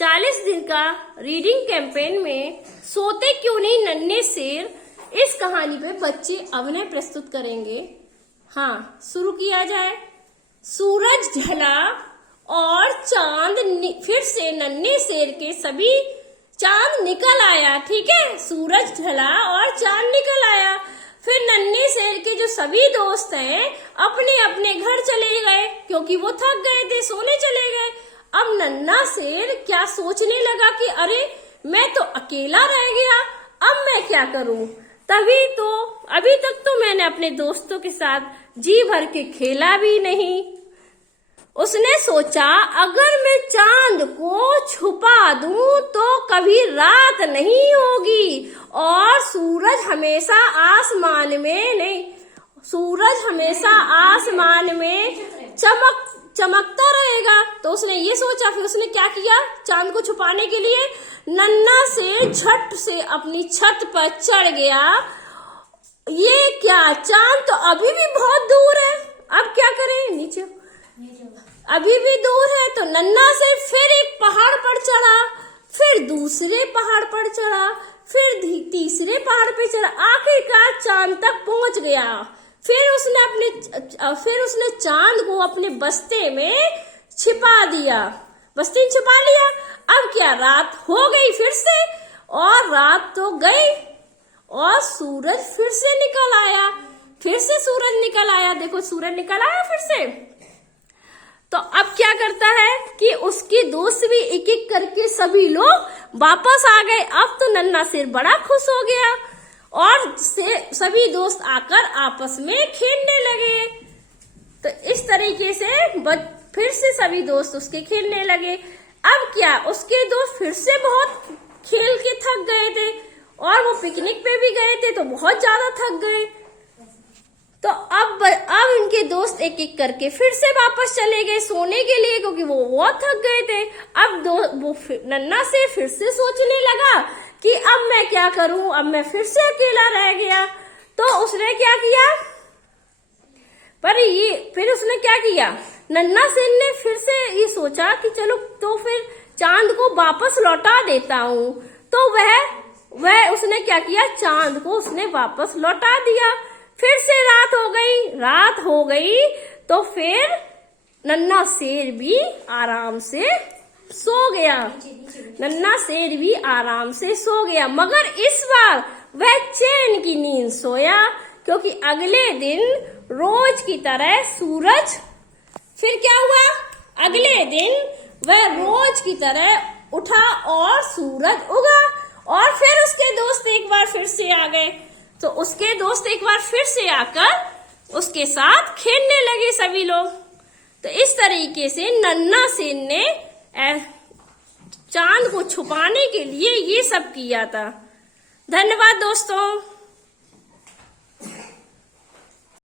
40 दिन का reading campaign में सोते क्यों नहीं नन्हे शेर, इस कहानी पे बच्चे अभिनय प्रस्तुत करेंगे। हाँ, शुरू किया जाए। सूरज ढला और चांद फिर से नन्हे शेर के सभी चांद निकल आया। ठीक है, सूरज ढला और चांद निकल आया। फिर नन्हे शेर के जो सभी दोस्त हैं अपने अपने घर चले गए, क्योंकि वो थक गए थे, सोने चले गए। अब नन्हा शेर क्या सोचने लगा कि अरे मैं तो अकेला रह गया, अब मैं क्या करूं। तभी तो अभी तक तो मैंने अपने दोस्तों के साथ जी भर के खेला भी नहीं। उसने सोचा अगर मैं चांद को छुपा दूं तो कभी रात नहीं होगी और सूरज हमेशा आसमान में चमकता रहेगा। तो उसने ये सोचा। फिर उसने क्या किया, चांद को छुपाने के लिए नन्हा से झट से अपनी छत पर चढ़ गया। ये क्या, चांद तो अभी भी बहुत दूर है, अब क्या करें, नीचे अभी भी दूर है। तो नन्हा से फिर एक पहाड़ पर चढ़ा, फिर दूसरे पहाड़ पर चढ़ा, फिर तीसरे पहाड़ पर चढ़ा, आखिरकार चांद तक पहुंच गया। फिर उसने चांद को अपने बस्ते में छिपा दिया, बस्ती में छिपा लिया। अब क्या, रात हो गई फिर से, और रात तो गई और सूरज फिर से निकल आया। देखो सूरज निकल आया फिर से। तो अब क्या करता है कि उसके दोस्त भी एक एक करके सभी लोग वापस आ गए। अब तो नन्हा शेर बड़ा खुश हो गया और सभी दोस्त आकर आपस में खेलने लगे। तो इस तरीके से फिर से सभी दोस्त उसके खेलने लगे। अब क्या, उसके दोस्त फिर से बहुत खेल के थक गए थे और वो पिकनिक पे भी गए थे तो बहुत ज्यादा थक गए। तो अब इनके दोस्त एक एक करके फिर से वापस चले गए सोने के लिए, क्योंकि वो बहुत थक गए थे। अब नन्हा से फिर से सोचने लगा कि अब मैं क्या करूं, अब मैं फिर से अकेला रह गया। तो उसने क्या किया, फिर उसने क्या किया, नन्हा शेर ने फिर से ये सोचा कि चलो तो फिर चांद को वापस लौटा देता हूं। तो वह उसने क्या किया, चांद को उसने वापस लौटा दिया। फिर से रात हो गई तो फिर नन्हा शेर भी आराम से सो गया। मगर इस बार वह चैन की नींद सोया, क्योंकि अगले दिन रोज की तरह सूरज, फिर क्या हुआ, अगले दिन वह रोज की तरह उठा और सूरज उगा। और फिर उसके दोस्त एक बार फिर से आ गए। तो उसके दोस्त एक बार फिर से आकर उसके साथ खेलने लगे सभी लोग। तो इस तरीके से नन्हा शेर ने चांद को छुपाने के लिए ये सब किया था। धन्यवाद दोस्तों।